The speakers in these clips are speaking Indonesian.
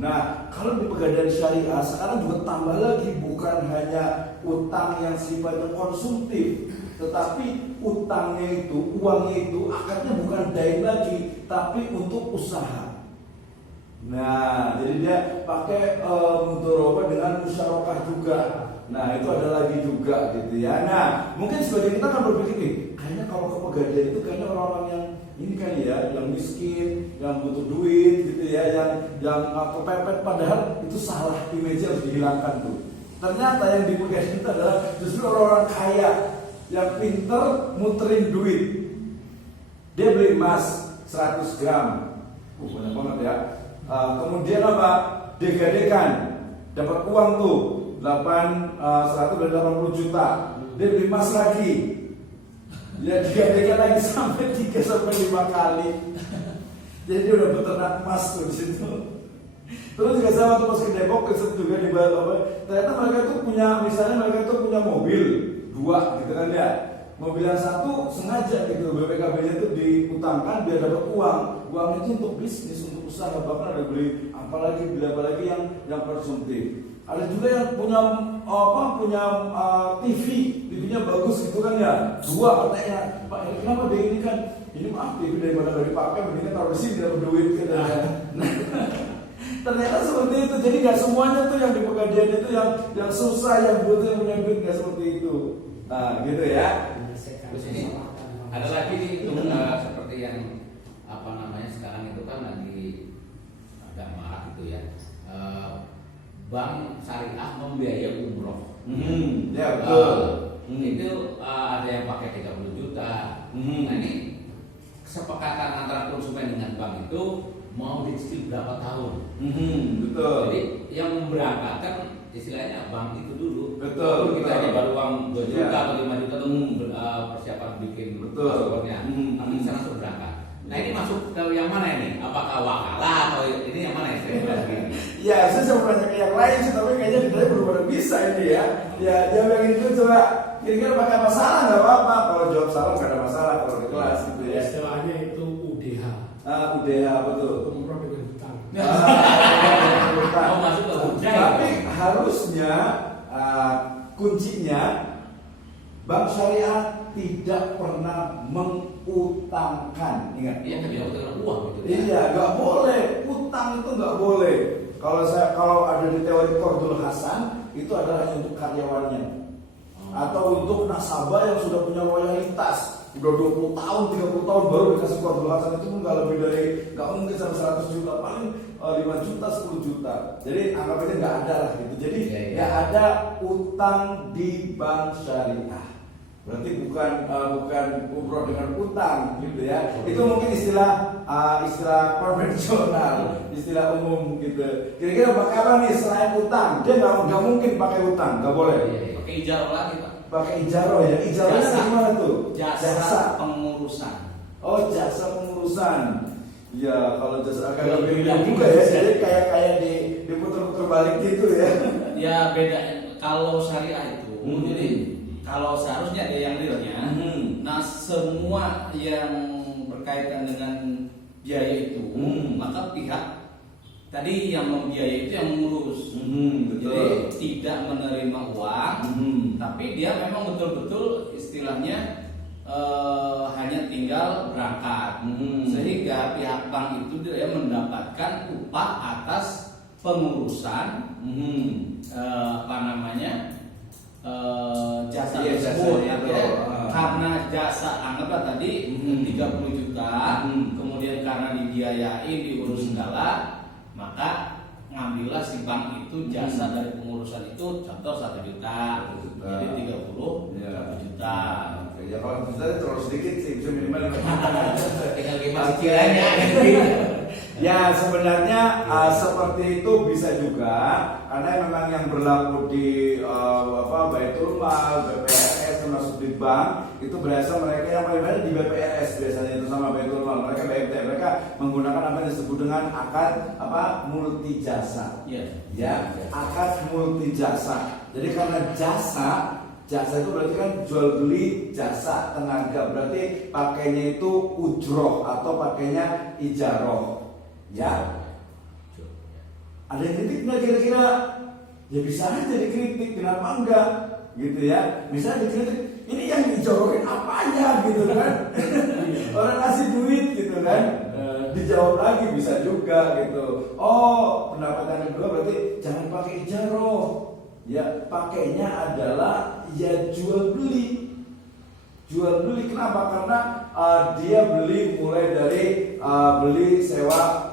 Nah, kalau di Pegadaian Syariah sekarang juga tambah lagi, bukan hanya utang yang sifatnya konsumtif, tetapi utangnya itu, uangnya itu akadnya bukan dain lagi, tapi untuk usaha. Nah, jadi dia pakai mudharabah dengan musyarakah juga. Nah, itu ada lagi juga gitu ya. Nah, mungkin sebagian kita kan berpikir nih, kayaknya kalau ke Pegadaian itu kayaknya orang-orang yang ini kali ya, yang miskin, yang butuh duit gitu ya, yang kepepet, padahal itu salah, image harus dihilangkan tuh. Ternyata yang di Pegadaian itu adalah justru orang-orang kaya yang pinter muterin duit. Dia beli emas 100 gram, banyak banget ya. Kemudian apa? Degadekan, dapat uang tuh 180 juta. Dia beli emas lagi. Ya digadekan lagi sampai 3-5 kali. Jadi dia udah beternak emas tuh di situ. Terus juga sama tuh pas ke Depok juga di bawah. Ternyata mereka tuh punya, misalnya mereka tuh punya mobil 2 gitu kan ya. Mobil yang satu sengaja gitu BPKB-nya tuh diutangkan biar dapat uang. Uang itu untuk bisnis, untuk usaha, bahkan ada beli apalagi yang konsumtif. Ada juga yang punya TV, TV-nya bagus gitu kan ya, 2 katanya. Pak, kenapa dia ini kan, ini maaf TV daripada nggak dipakai, mendingan taruh di sini dapat duit katanya. Ternyata seperti itu. Jadi nggak semuanya tuh yang di Pegadaian itu yang susah, yang butuh, yang punya duit, nggak seperti itu. Nah, gitu ya. Terus ini ada lagi nih itu seperti yang sekarang itu kan lagi agak marak gitu ya. Bank syariah membiayai umroh. Ya betul. Itu ada yang pakai 30 juta. Nah ini kesepakatan antara konsumen dengan bank itu mau dicicil berapa tahun. Betul. Jadi yang memberangkatkan istilahnya bank itu dulu. Betul. Kita hanya baru uang 2 juta atau 5 juta untuk persiapan bikin paspornya. Tapi bisa langsung berangkat. Nah ini masuk ke yang mana ini? Apakah wakalah atau ini yang mana ya? Ya, saya mau nanya ke yang lain sih, tapi kayaknya dia belum pada bisa ini ya. Ya, yang itu coba kira-kira pakai masalah nggak apa-apa. Kalau jawab salah nggak ada masalah kalau di kelas gitu ya. Istilahnya itu UDH. UDH betul. Umroh dengan hutang. Mau masuk ke hutang. Tapi harusnya kuncinya bank syariah tidak pernah mengutangkan. Ingat? Iya, tidak utang uang gitu. Iya, nggak boleh. Utang itu nggak boleh. Kalau ada di teori Qardul Hasan itu adalah hanya untuk karyawannya atau untuk nasabah yang sudah punya loyalitas udah 20 tahun, 30 tahun baru dikasih Qardul Hasan. Itu pun nggak lebih dari, nggak mungkin sampai 100 juta, paling 5 juta, 10 juta. Jadi anggapnya nggak ada lah gitu. Jadi nggak ada utang di bank syariah. Berarti bukan umroh dengan utang gitu ya. Itu mungkin istilah konvensional, istilah umum gitu. Kira-kira pakai apa nih selain utang? Dia nggak mungkin pakai utang, nggak boleh. Pakai ijaroh lagi Pak. Pakai ijaroh ya. Ijarohnya gimana tuh? Jasa pengurusan. Oh, jasa pengurusan. Ya, kalau jasa agak lebih juga ya. Jadi kayak diputer-puter balik gitu ya. Ya beda. Kalau syariah itu, jadi kalau seharusnya dia yang realnya, nah semua yang berkaitan dengan biaya itu, maka pihak tadi yang membiayai itu yang mengurus. Jadi tidak menerima uang, tapi dia memang betul-betul istilahnya hanya tinggal berangkat. Sehingga pihak bank itu dia mendapatkan upah atas pengurusan jasa tersebut ya, karena jasa anggaplah tadi 30 juta, kemudian karena dibiayai diurus segala, maka ngambillah si bank itu jasa dari pengurusan itu, contoh 1 juta, jadi 30 juta. Ya kalau bisa terlalu sedikit sih, bisa minimal 5 juta. Tinggal gimana kiranya. Ya sebenarnya seperti itu bisa juga, karena memang yang berlaku di Baitul Mal, BPRS termasuk di bank itu berasal mereka yang paling banyak di BPRS biasanya itu sama Baitul Mal, mereka BMT, mereka menggunakan apa yang disebut dengan akad multi jasa. Ya, akad multi jasa. Jadi karena jasa itu berarti kan jual beli jasa tenaga, berarti pakainya itu ujroh atau pakainya ijaroh. Ya, Ada yang kritik nggak kira-kira? Ya bisa aja dikritik, kenapa enggak? Gitu ya. Misalnya dikritik, ini yang dijorokin apanya gitu kan? Orang kasih duit gitu kan? Dijawab lagi bisa juga gitu. Oh, pendapat yang kedua berarti jangan pakai ijaroh. Ya, pakainya adalah ya jual beli. Jual beli kenapa? Karena dia beli mulai dari beli sewa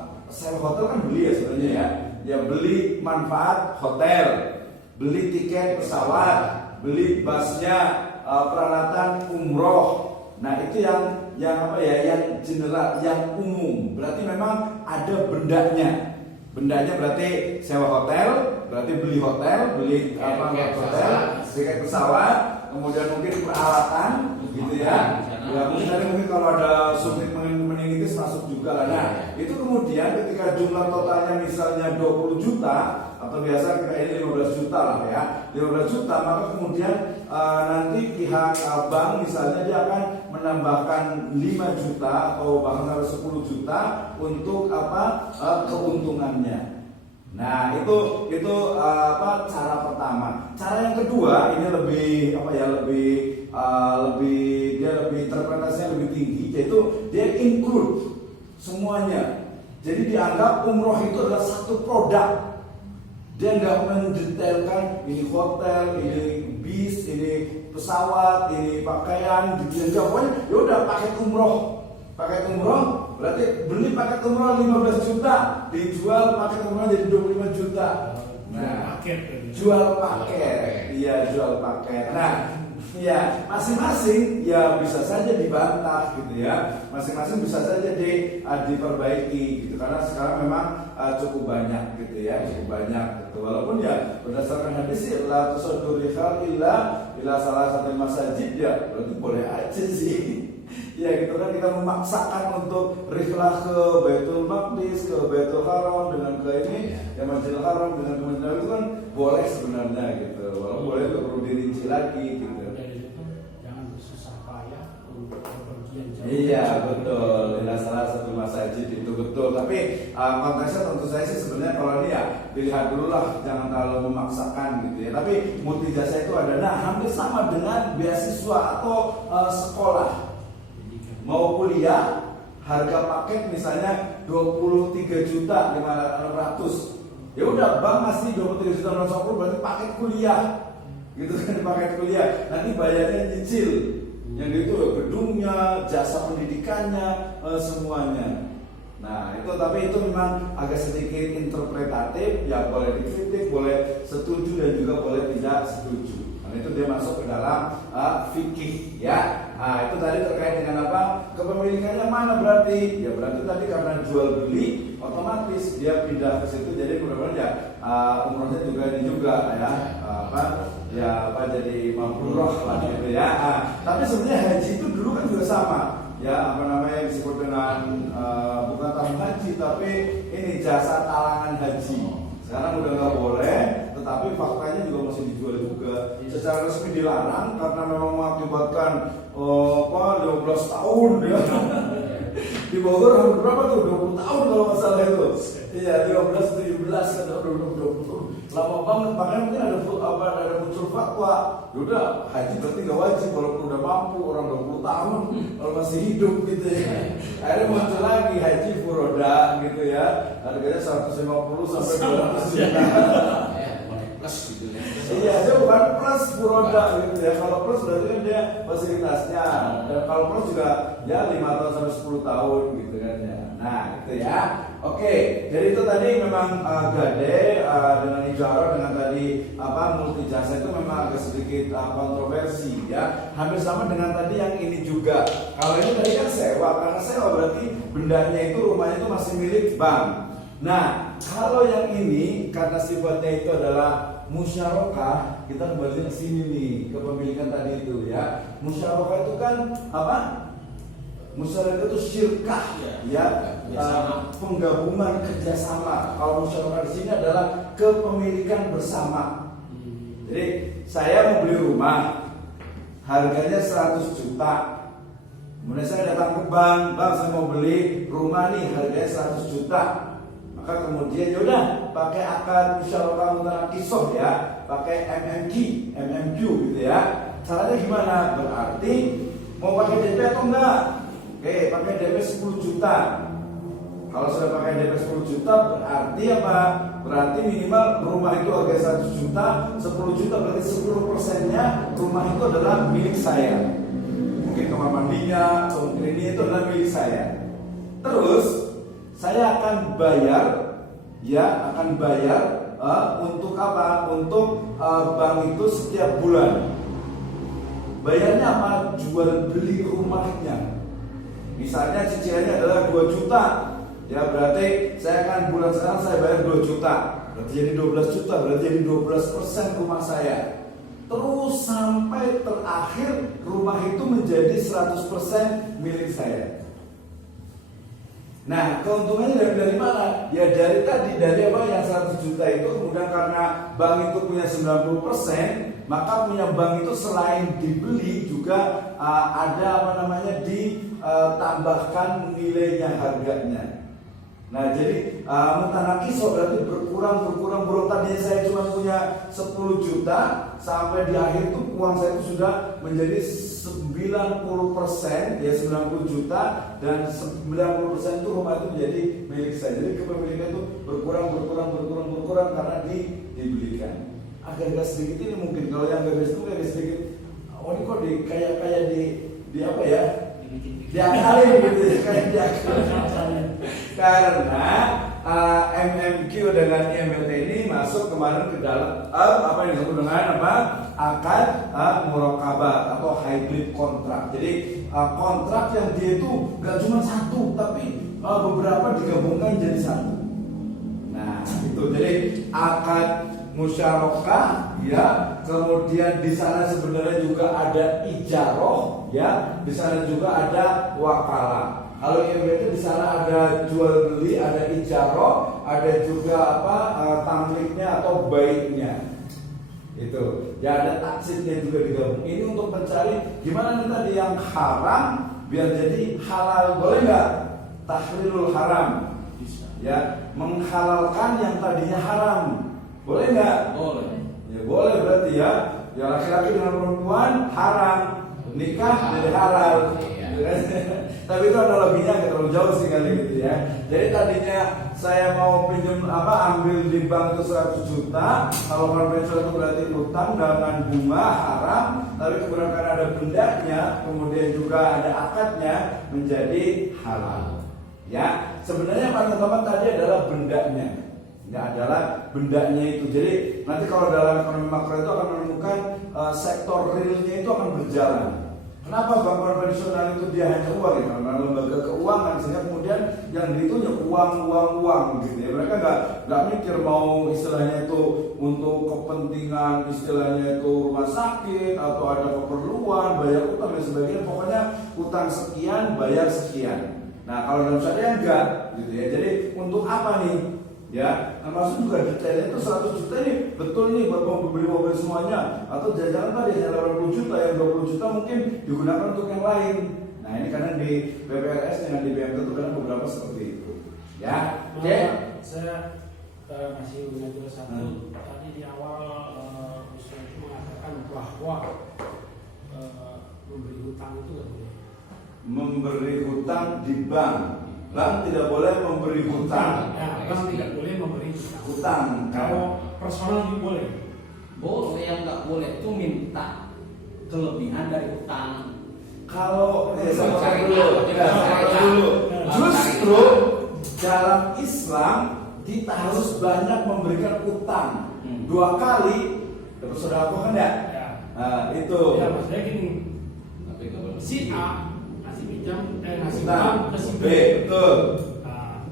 hotel kan beli ya sebenarnya ya. Ya beli manfaat hotel, beli tiket pesawat, beli busnya, peralatan umroh. Nah itu yang apa ya? Yang general, yang umum. Berarti memang ada bendanya. Bendanya berarti sewa hotel, berarti beli hotel, beli hotel, tiket pesawat, kemudian mungkin peralatan, gitu ya. Ya mungkin kalau ada suntik meningitis masuk juga lah. Nah itu kemudian ketika jumlah totalnya misalnya 20 juta atau biasa kita ini 15 juta lah ya, 15 juta, maka kemudian nanti pihak bank misalnya dia akan menambahkan 5 juta atau bahkan 10 juta untuk apa keuntungannya. Nah itu apa cara pertama. Cara yang kedua ini lebih apa ya lebih interpretasinya lebih tinggi, yaitu dia include semuanya. Jadi dianggap umroh itu adalah satu produk. Dia nggak mendetailkan ini hotel, ini bis, ini pesawat, ini pakaian, gitu. Pokoknya ya udah paket umroh berarti beli paket umroh 15 juta, dijual paket umroh jadi 25 juta. Nah, jual paket, iya jual paket. Nah, ya masing-masing ya bisa saja dibantah gitu ya, masing-masing bisa saja diperbaiki gitu, karena sekarang memang cukup banyak gitu ya, cukup banyak gitu. Walaupun ya berdasarkan hadis la tusaddu rihal illa salah satu masjid, ya berarti boleh aja sih. Ya gitu kan, kita memaksakan untuk rihlah ke Baitul Maqdis, ke Baitul Haram dengan ke ini ya Masjidil Haram dengan ke Masjidil itu kan boleh sebenarnya gitu. Walaupun boleh itu perlu dirinci lagi gitu. Jangan susah payah untuk bepergian jauh. Iya betul, ini salah satu masjid itu betul. Tapi konteksnya tentu saya sih sebenarnya kalau ini ya dilihat dulu lah, jangan terlalu memaksakan gitu ya. Tapi multi jasa itu ada, nah hampir sama dengan beasiswa atau sekolah. Mau kuliah, harga paket misalnya 23 juta 500. Ya udah, bank ngasih 23 juta 510 berarti paket kuliah. Gitu kan, paket kuliah. Nanti bayarnya nyicil. Yang itu gedungnya, jasa pendidikannya, semuanya. Nah, itu tapi itu memang agak sedikit interpretatif, ya boleh dikritik, boleh setuju dan juga boleh tidak setuju. Nah, itu dia masuk ke dalam fikih ya. Nah, itu tadi terkait dengan apa? Kepemilikannya mana berarti? Ya berarti tadi karena jual beli otomatis dia pindah ke situ, jadi mudah-mudahan ya umrohnya juga ini juga ya jadi mabrurah lah gitu ya. Tapi sebenarnya haji itu dulu kan juga sama. Ya apa namanya disebut dengan bukan tabung haji tapi ini jasa talangan haji. Sekarang udah nggak boleh, tetapi faktanya juga masih dijual juga. Secara resmi dilarang karena memang mengakibatkan 12 tahun ya. Di Bogor hampir berapa tuh? 20 tahun kalau nggak salah itu. Iya 15, 17 kan 20. Lama banget, makanya mungkin ada muncul fatwa. Udah haji berarti nggak wajib walaupun udah mampu, orang 20 tahun kalau masih hidup gitu ya. Akhirnya muncul lagi haji furoda gitu ya. Harganya 150 sampai 200 juta. Plus gitu ya. Iya, dia bukan plus furoda gitu ya. Kalau plus berarti kan dia fasilitasnya. Dan kalau plus juga ya 5 tahun sampai 10 tahun gitu kan ya. Nah, itu ya. Oke, jadi itu tadi memang gade dengan ijarah dengan tadi multi jasa itu memang agak sedikit kontroversi ya. Hampir sama dengan tadi yang ini juga. Kalau ini tadi kan sewa, karena sewa berarti bendanya itu, rumahnya itu masih milik bank. Nah, kalau yang ini karena sifatnya itu adalah musyarakah, kita kembali ke sini nih, kepemilikan tadi itu ya. Musyarakah itu kan apa? Musyarakah itu syirkah ya, penggabungan kerjasama. Kalau musyarakah di sini adalah kepemilikan bersama. Jadi saya mau beli rumah, harganya 100 juta. Kemudian saya datang ke bank, saya mau beli rumah nih, harganya 100 juta. Maka kemudian yaudah pakai akad musyawarah mutanakisah ya, pakai MMQ gitu ya. Caranya gimana? Berarti mau pakai DP atau enggak? Oke, pakai DP 10 juta. Kalau sudah pakai DP 10 juta berarti apa? Berarti minimal rumah itu harga 100 juta, 10 juta berarti 10%-nya rumah itu adalah milik saya. Mungkin kamar mandinya, mungkin ini itu adalah milik saya. Terus saya akan bayar, ya akan bayar untuk apa? Untuk bank itu setiap bulan. Bayarnya apa? Jual beli rumahnya. Misalnya cicilannya adalah 2 juta. Ya berarti saya akan bulan sekarang saya bayar 2 juta. Berarti jadi 12 juta, berarti jadi 12% rumah saya. Terus sampai terakhir rumah itu menjadi 100% milik saya. Nah, keuntungannya dari mana? Ya dari tadi, dari apa yang 100 juta itu, kemudian karena bank itu punya 90%, maka punya bank itu selain dibeli juga ada apa namanya ditambahkan nilainya, harganya. Nah, jadi mutanakisah berarti berkurang. Tadinya saya cuma punya 10 juta, sampai di akhir itu uang saya itu sudah menjadi 90%, ya 90 juta, dan 90% itu rumah itu menjadi milik saya. Jadi kepemilikan itu berkurang karena dibelikan. Agak sedikit ini mungkin, kalau yang agak sedikit, oh ini kok kayak di apa ya? Diakalin gitu ya, kayak diakalin. Karena MMQ dengan IMT ini masuk kemarin ke dalam apa yang disebut dengan apa? Akad murokabah atau hybrid kontrak. Jadi kontrak yang dia itu gak cuma satu, tapi beberapa digabungkan jadi satu. Nah itu jadi akad musyarakah, ya. Kemudian di sana sebenarnya juga ada ijaroh, ya. Di sana juga ada wakalah. Kalau IMT di sana ada jual beli, ada ijaroh, ada juga apa tamliknya atau baiknya. Itu. Ya ada taksirnya juga digabung. Ini untuk mencari gimana nih tadi yang haram biar jadi halal, boleh nggak? Tahrirul haram. Bisa. Ya, menghalalkan yang tadinya haram. Boleh nggak? Boleh. Ya boleh berarti ya. Ya laki-laki dengan perempuan haram, nikah jadi halal. Tapi itu analoginya nggak terlalu jauh sih kali gitu ya. Jadi tadinya saya mau pinjam ambil di bank itu 100 juta. Kalau konvensional itu berarti utang dengan bunga haram. Tapi kemudian karena ada bendanya, kemudian juga ada akadnya menjadi halal. Ya, sebenarnya paling utama tadi adalah bendanya. Nggak adalah bendanya itu. Jadi nanti kalau dalam ekonomi makro itu akan menemukan sektor realnya itu akan berjalan. Kenapa bank konvensional itu dia hanya uang ya? Karena lembaga keuangan, sehingga kemudian yang dihitungnya uang gitu ya. Mereka nggak mikir mau istilahnya itu untuk kepentingan istilahnya itu rumah sakit atau ada keperluan bayar utang dan sebagainya. Pokoknya utang sekian bayar sekian. Nah kalau dalam syariah enggak gitu ya. Jadi untuk apa nih? Ya, termasuk juga detailnya itu 100 juta ini betul nih buat membeli mobil semuanya, atau jangan tadi hanya 80 juta, yang 20 juta mungkin digunakan untuk yang lain. Nah ini kadang di BPRS dengan di BMT itu kadang beberapa seperti itu. Ya, oke. Saya masih mengajar satu. Tadi di awal Ustaz itu mengatakan bahwa memberi hutang itu nggak boleh. Memberi hutang di bank. Bank tidak boleh memberi hutang. Ya, bank tidak boleh memberi Hutang. Kalau personal juga boleh. Boleh, yang nggak boleh itu minta kelebihan dari hutang. Kalau Cari dulu. tahu. Justru dalam Islam kita harus banyak memberikan utang. 2 kali dapat sedekah kan ya? Ya. Nah, itu. Ya, maksudnya gini. Tapi nggak boleh. Si A ngasih pinjam, ngasih Utang. uang ke si B. Betul. Nah,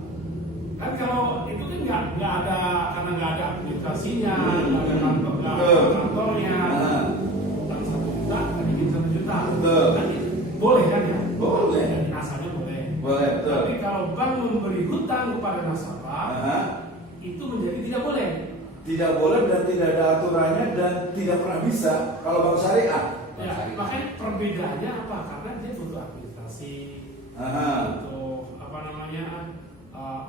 kan kalau itu kan nggak ada, karena nggak ada administrasinya, nggak ada kantor, nggak ada kantornya. Utang 1 juta, tadi 1 juta. Betul. Kan itu boleh kan ya? Boleh. Jadi asalnya boleh. Boleh, betul. Tapi kalau bank memberi hutang kepada nasabah, itu menjadi tidak boleh. Tidak boleh dan tidak ada aturannya dan tidak pernah bisa kalau bank syariah. Ya, makanya perbedaannya apa? Karena dia butuh administrasi, butuh apa namanya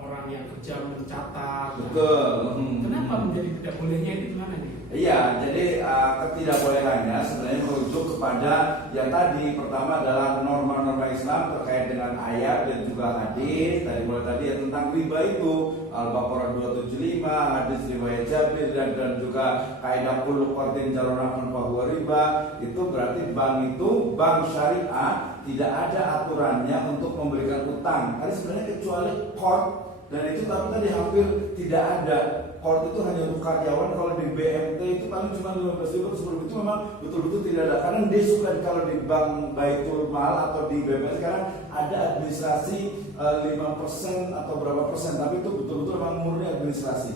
orang yang kerja mencatat. Betul. Kenapa menjadi tidak bolehnya itu gimana nih? Iya, jadi ketidakbolehannya sebenarnya merujuk kepada yang tadi, pertama adalah norma-norma Islam terkait dengan ayat dan juga hadis. Tadi ya tentang riba itu Al-Baqarah 275, hadis riwayat Jabir dan juga kaidah kullu qardin jarun fahuwa riba. Itu berarti bank syariah tidak ada aturannya untuk memberikan utang. Karena sebenarnya kecuali qard, dan itu tapi tadi hampir tidak ada. Qard itu hanya untuk karyawan. Kalau di BMT itu paling cuma 15.000 atau 10.000, itu memang betul-betul tidak ada. Karena dia suka kalau di bank Baitul Mal atau di BPS sekarang ada administrasi 5% atau berapa persen, tapi itu betul-betul memang murni administrasi.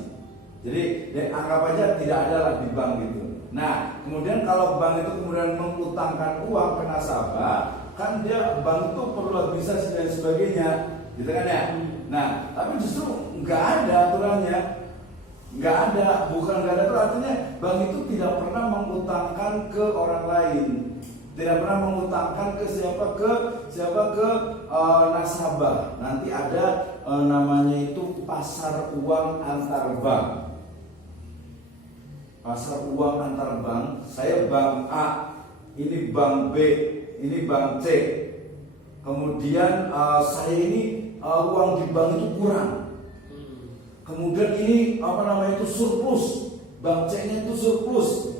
Jadi anggap aja tidak ada lah di bank gitu. Nah, kemudian kalau bank itu kemudian mengutangkan uang ke nasabah, kan dia bank itu perlu administrasi dan sebagainya, gitu kan ya. Nah, tapi justru nggak ada aturannya, nggak ada, bukan nggak ada aturan, artinya bank itu tidak pernah mengutangkan ke orang lain, tidak pernah mengutangkan ke siapa ke nasabah. Nanti ada namanya itu pasar uang antar bank. Pasar uang antar bank, saya bank A, ini bank B, ini bank C. Kemudian saya ini uang di bank itu kurang. Kemudian ini itu surplus, bank C-nya itu surplus.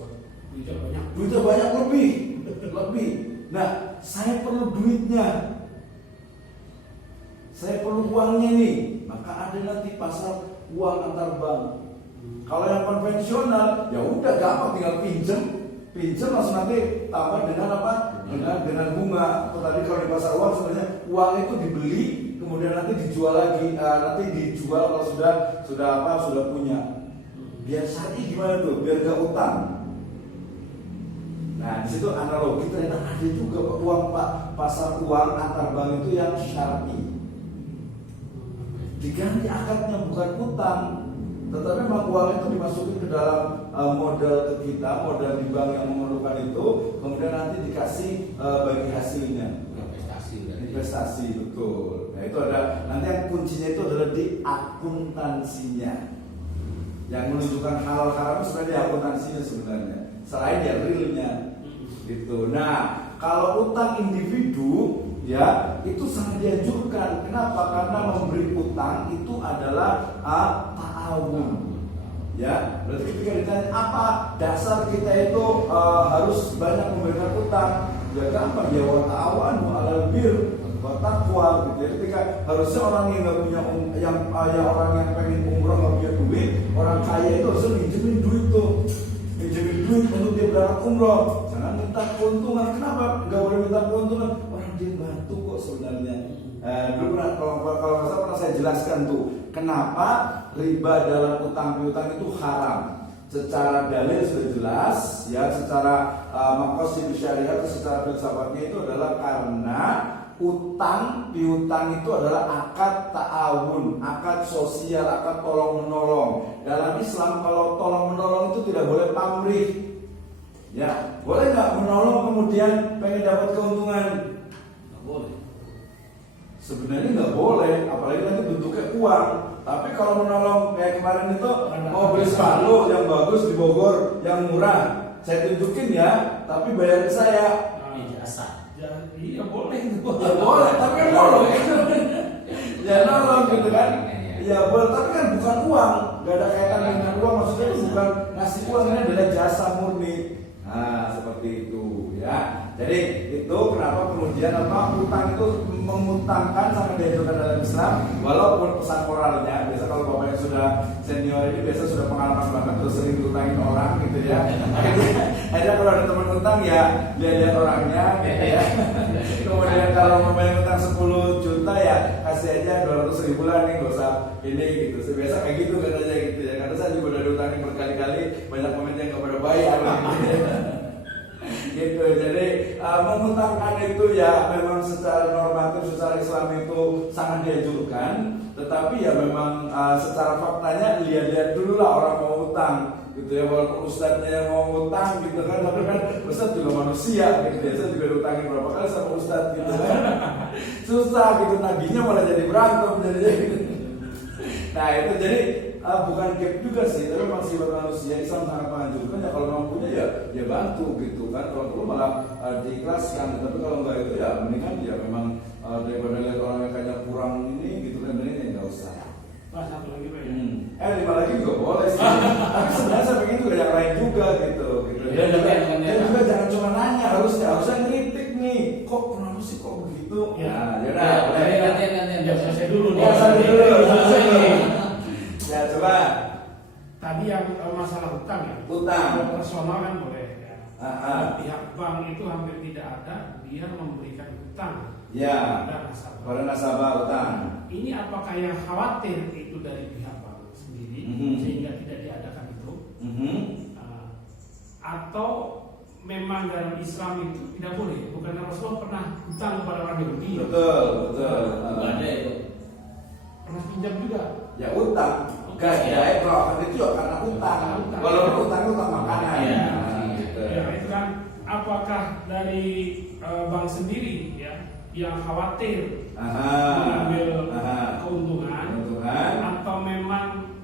Duitnya banyak lebih. Nah, saya perlu duitnya. Saya perlu uangnya nih. Maka ada nanti pasar uang antar bank. Kalau yang konvensional, ya udah gampang, tinggal pinjam langsung nanti tambah dengan apa? Dengan bunga. Atau tadi kalau di pasar uang sebenarnya uang itu dibeli, kemudian nanti dijual lagi, nanti dijual kalau sudah punya. Biar syar'i gimana tuh? Biar gak utang. Nah, di situ analogi ternyata ada juga uang pasar uang antar bank itu yang syar'i. Diganti akadnya bukan utang. Tetapi memang uang itu dimasukin ke dalam modal ke kita, modal di bank yang memerlukan itu, kemudian nanti dikasih bagi hasilnya. Investasi, betul. Nah, itu ada, nanti yang kuncinya itu adalah di akuntansinya. Yang menunjukkan halal haram sebenarnya di akuntansinya sebenarnya. Selain ya realnya, gitu. Nah, kalau utang individu, ya itu sangat dianjurkan. Kenapa? Karena memberi utang itu adalah ta'awun. Ya, berarti ketika ditanya apa dasar kita itu harus banyak memberikan utang, ya gampang, ya wa ta'awanu 'alal birri wa taqwa gitu. Ya, ketika harusnya orang yang nggak punya orang yang pengen umroh nggak punya duit, orang kaya itu harusnya minjemin duit untuk dia berangkat umroh. Jangan minta keuntungan. Kenapa nggak boleh minta keuntungan? Orang dia bantu kok sebenarnya. Dulu kalau pernah saya jelaskan tuh kenapa riba dalam utang piutang itu haram. Secara dalil sudah jelas, ya, secara maqasid syariat, secara filsafatnya itu adalah karena utang piutang itu adalah akad ta'awun, akad sosial, akad tolong menolong. Dalam Islam kalau tolong menolong itu tidak boleh pamrih. Ya, boleh nggak menolong kemudian pengen dapat keuntungan? Nggak boleh. Sebenarnya nggak boleh, apalagi nanti bentuknya uang. Tapi kalau menolong kayak kemarin itu mau beli sepatu yang bagus di Bogor, yang murah, saya tunjukin ya, tapi bayar ke saya. Jasa. Iya boleh. Ya boleh, tapi kan nolong. Ya nolong gitu kan. Ya boleh, tapi kan bukan uang, nggak ada kaitan dengan uang. Maksudnya itu bukan ngasih uang, ini adalah jasa murni. Nah, seperti itu ya. Jadi itu kenapa kemudian utang itu mengutangkan sangat dianjurkan dalam Islam, walaupun pesan moralnya biasa kalau bapak yang sudah senior ini biasa sudah pengalaman banget terus sering diutangin orang gitu ya. Akhirnya kalau ada teman utang ya lihat orangnya gitu ya. Kemudian kalau mau utang 10 juta ya kasih aja 200.000 lah nih, gak usah ini gitu. Biasa kayak gitu katanya gitu ya. Karena saya juga udah diutangin berkali-kali, banyak komen yang gak pada bayar gitu ya. Gitu, jadi mengutangkan itu ya memang secara normatif, secara Islam itu sangat dianjurkan, tetapi ya memang secara faktanya lihat dulu lah orang mau utang gitu ya, walaupun ustadznya yang mau utang gitu kan, tapi kan ustadz juga manusia gitu ya, saya juga diutangin berapa kali sama ustadz gitu kan. Susah gitu, nagihnya malah jadi berantem jadi gitu. Nah itu jadi bukan gap juga sih, tapi memang sifat manusia Islam sangat menganjurkan ya kalau memang punya ya bantu gitu kan. Kalau perlu malah diikhlaskan, tapi kalau enggak itu ya mendingan ya memang daripada lihat orang yang kayaknya kurang ini gitu kan, mendingan ya nggak usah. Pak, satu lagi Pak ya. 5 lagi juga boleh sih. Tapi sebenarnya saya pengen juga yang lain juga gitu. Ya, Dan juga jangan cuma nanya, harusnya ngeritik nih. Kok kenapa sih kok begitu? Ya. Yaudah, boleh. Gantian. Ya, selesai dulu nih. Ya, selesai dulu. Ya, coba. Tadi yang masalah hutang ya. Hutang. Personal kan boleh ya. Pihak bank itu hampir tidak ada dia memberikan hutang. Ya. Pada nasabah. Pada nasabah hutang. Ini apakah yang khawatir itu dari pihak bank sendiri sehingga tidak diadakan itu? Atau memang dalam Islam itu tidak boleh? Bukan Rasulullah pernah hutang kepada orang Yahudi? Betul. Ada itu. Pernah pinjam juga? Ya utang. Gak kalau itu juga karena utang. Walaupun utang itu utang makanan. Iya. Gitu. Ya itu kan. Apakah dari bank sendiri ya yang khawatir mengambil keuntungan atau memang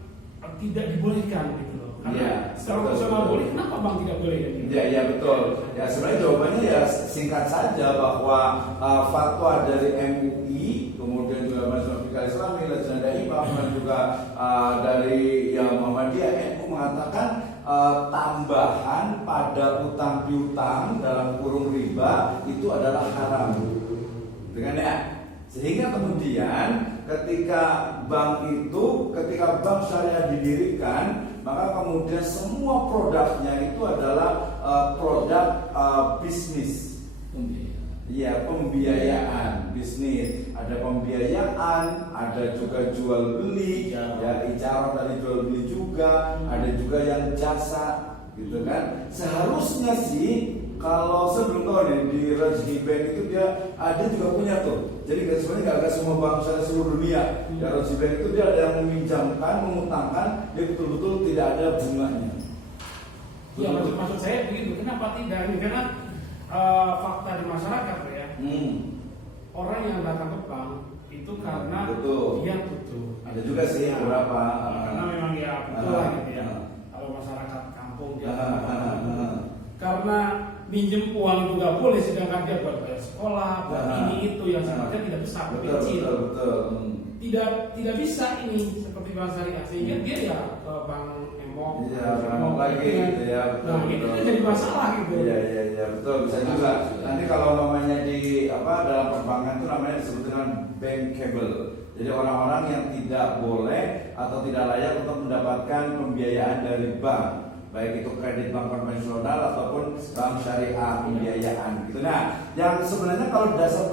tidak dibolehkan gitu loh? Karena secara personal boleh, kenapa bank tidak boleh? Iya betul. Ya sebenarnya jawabannya ya singkat saja bahwa fatwa dari MUI, kemudian juga Majelis Fikih Islami, Lajnah Daimah, dan juga dari yang Muhammadiyah NU mengatakan tambahan pada utang piutang dalam kurung riba itu adalah haram. Dengan ya, sehingga kemudian ketika bank syariah didirikan, maka kemudian semua produknya itu adalah produk bisnis. Iya, pembiayaan bisnis. Ada pembiayaan, ada juga jual beli, ya ijarah dari jual beli juga, ada juga yang jasa, gitu kan. Seharusnya sih kalau saya belum tahu nih di Rajhi Bank itu dia juga punya tuh. Jadi sebenarnya nggak semua bank syariah seluruh dunia. Ya Rajhi Bank itu dia ada yang meminjamkan, mengutangkan, dia betul-betul tidak ada bunganya. Ya maksud saya begitu. Kenapa tidak? Ini karena fakta di masyarakat ya. Orang yang datang ke bank itu karena dia butuh. Ada juga sih beberapa. Karena memang ya betul lah gitu ya. Kalau masyarakat kampung dia karena minjem uang itu nggak boleh, sedangkan dia buat bayar sekolah, buat ini itu yang sifatnya tidak besar, kecil. Tidak bisa ini seperti bank syariah, sehingga dia ya ke bank emok, lagi gitu ya. Nah itu jadi masalah gitu. Iya betul, bisa juga. Nanti kalau namanya di dalam perbankan itu namanya disebut dengan bankable. Jadi orang-orang yang tidak boleh atau tidak layak untuk mendapatkan pembiayaan dari bank, baik itu kredit bank konvensional ataupun bank syariah pembiayaan gitu. Nah, yang sebenarnya kalau dasar